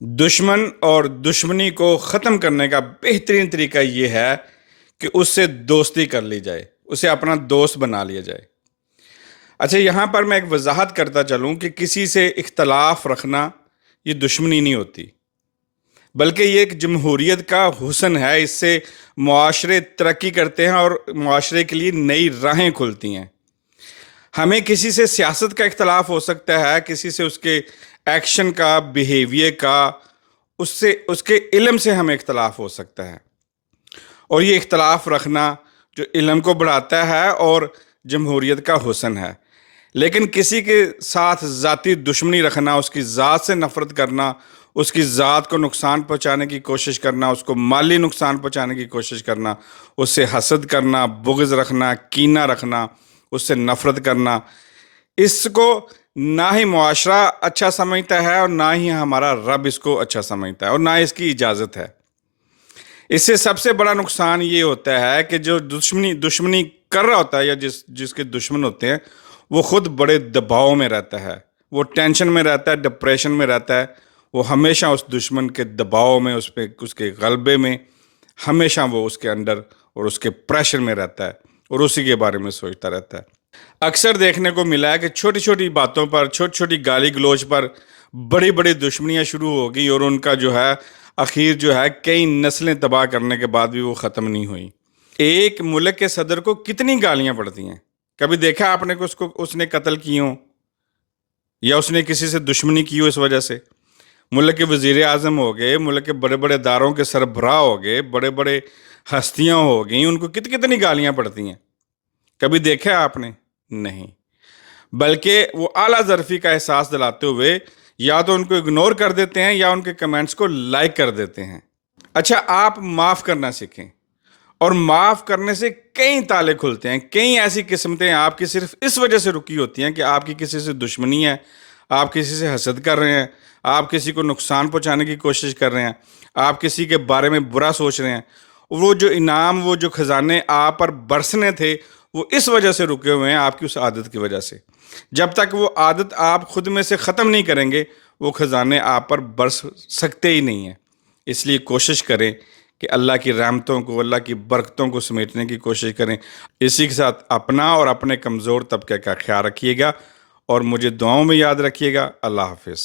دشمن اور دشمنی کو ختم کرنے کا بہترین طریقہ یہ ہے کہ اس سے دوستی کر لی جائے، اسے اپنا دوست بنا لیا جائے۔ اچھا، یہاں پر میں ایک وضاحت کرتا چلوں کہ کسی سے اختلاف رکھنا یہ دشمنی نہیں ہوتی، بلکہ یہ ایک جمہوریت کا حسن ہے۔ اس سے معاشرے ترقی کرتے ہیں اور معاشرے کے لیے نئی راہیں کھلتی ہیں۔ ہمیں کسی سے سیاست کا اختلاف ہو سکتا ہے، کسی سے اس کے ایکشن کا، بیہیویئر کا، اس کے علم سے ہمیں اختلاف ہو سکتا ہے، اور یہ اختلاف رکھنا جو علم کو بڑھاتا ہے اور جمہوریت کا حسن ہے۔ لیکن کسی کے ساتھ ذاتی دشمنی رکھنا، اس کی ذات سے نفرت کرنا، اس کی ذات کو نقصان پہنچانے کی کوشش کرنا، اس کو مالی نقصان پہنچانے کی کوشش کرنا، اس سے حسد کرنا، بغض رکھنا، کینہ رکھنا، اس سے نفرت کرنا، اس کو نہ ہی معاشرہ اچھا سمجھتا ہے اور نہ ہی ہمارا رب اس کو اچھا سمجھتا ہے اور نہ اس کی اجازت ہے۔ اس سے سب سے بڑا نقصان یہ ہوتا ہے کہ جو دشمنی کر رہا ہوتا ہے یا جس کے دشمن ہوتے ہیں، وہ خود بڑے دباؤ میں رہتا ہے، وہ ٹینشن میں رہتا ہے، ڈپریشن میں رہتا ہے، وہ ہمیشہ اس دشمن کے دباؤ میں، اس کے غلبے میں، ہمیشہ وہ اس کے اندر اور اس کے پریشر میں رہتا ہے اور اسی کے بارے میں سوچتا رہتا ہے۔ اکثر دیکھنے کو ملا ہے کہ چھوٹی چھوٹی باتوں پر، چھوٹی چھوٹی گالی گلوچ پر بڑی بڑی دشمنیاں شروع ہو گئی، اور ان کا جو ہے اخیر جو ہے کئی نسلیں تباہ کرنے کے بعد بھی وہ ختم نہیں ہوئی۔ ایک ملک کے صدر کو کتنی گالیاں پڑتی ہیں؟ کبھی دیکھا آپ نے کہ اس نے قتل کی ہوں یا اس نے کسی سے دشمنی کی ہو اس وجہ سے؟ ملک کے وزیر اعظم ہو گئے، ملک کے بڑے بڑے اداروں کے سربراہ ہو گئے، بڑے بڑے ہستیاں ہو گئیں، ان کو کتنی گالیاں پڑتی ہیں؟ کبھی دیکھا آپ نے؟ نہیں، بلکہ وہ اعلیٰ ظرفی کا احساس دلاتے ہوئے یا تو ان کو اگنور کر دیتے ہیں یا ان کے کمنٹس کو لائک کر دیتے ہیں۔ اچھا، آپ معاف کرنا سیکھیں، اور معاف کرنے سے کئی تالے کھلتے ہیں۔ کئی ایسی قسمتیں آپ کی صرف اس وجہ سے رکی ہوتی ہیں کہ آپ کی کسی سے دشمنی ہے، آپ کسی سے حسد کر رہے ہیں، آپ کسی کو نقصان پہنچانے کی کوشش کر رہے ہیں، آپ کسی کے بارے میں برا سوچ رہے ہیں۔ وہ جو انعام، وہ جو خزانے آپ پر برسنے تھے، وہ اس وجہ سے رکے ہوئے ہیں، آپ کی اس عادت کی وجہ سے۔ جب تک وہ عادت آپ خود میں سے ختم نہیں کریں گے، وہ خزانے آپ پر برس سکتے ہی نہیں ہیں۔ اس لیے کوشش کریں کہ اللہ کی رحمتوں کو، اللہ کی برکتوں کو سمیٹنے کی کوشش کریں۔ اسی کے ساتھ اپنا اور اپنے کمزور طبقے کا خیال رکھیے گا، اور مجھے دعاؤں میں یاد رکھیے گا۔ اللہ حافظ۔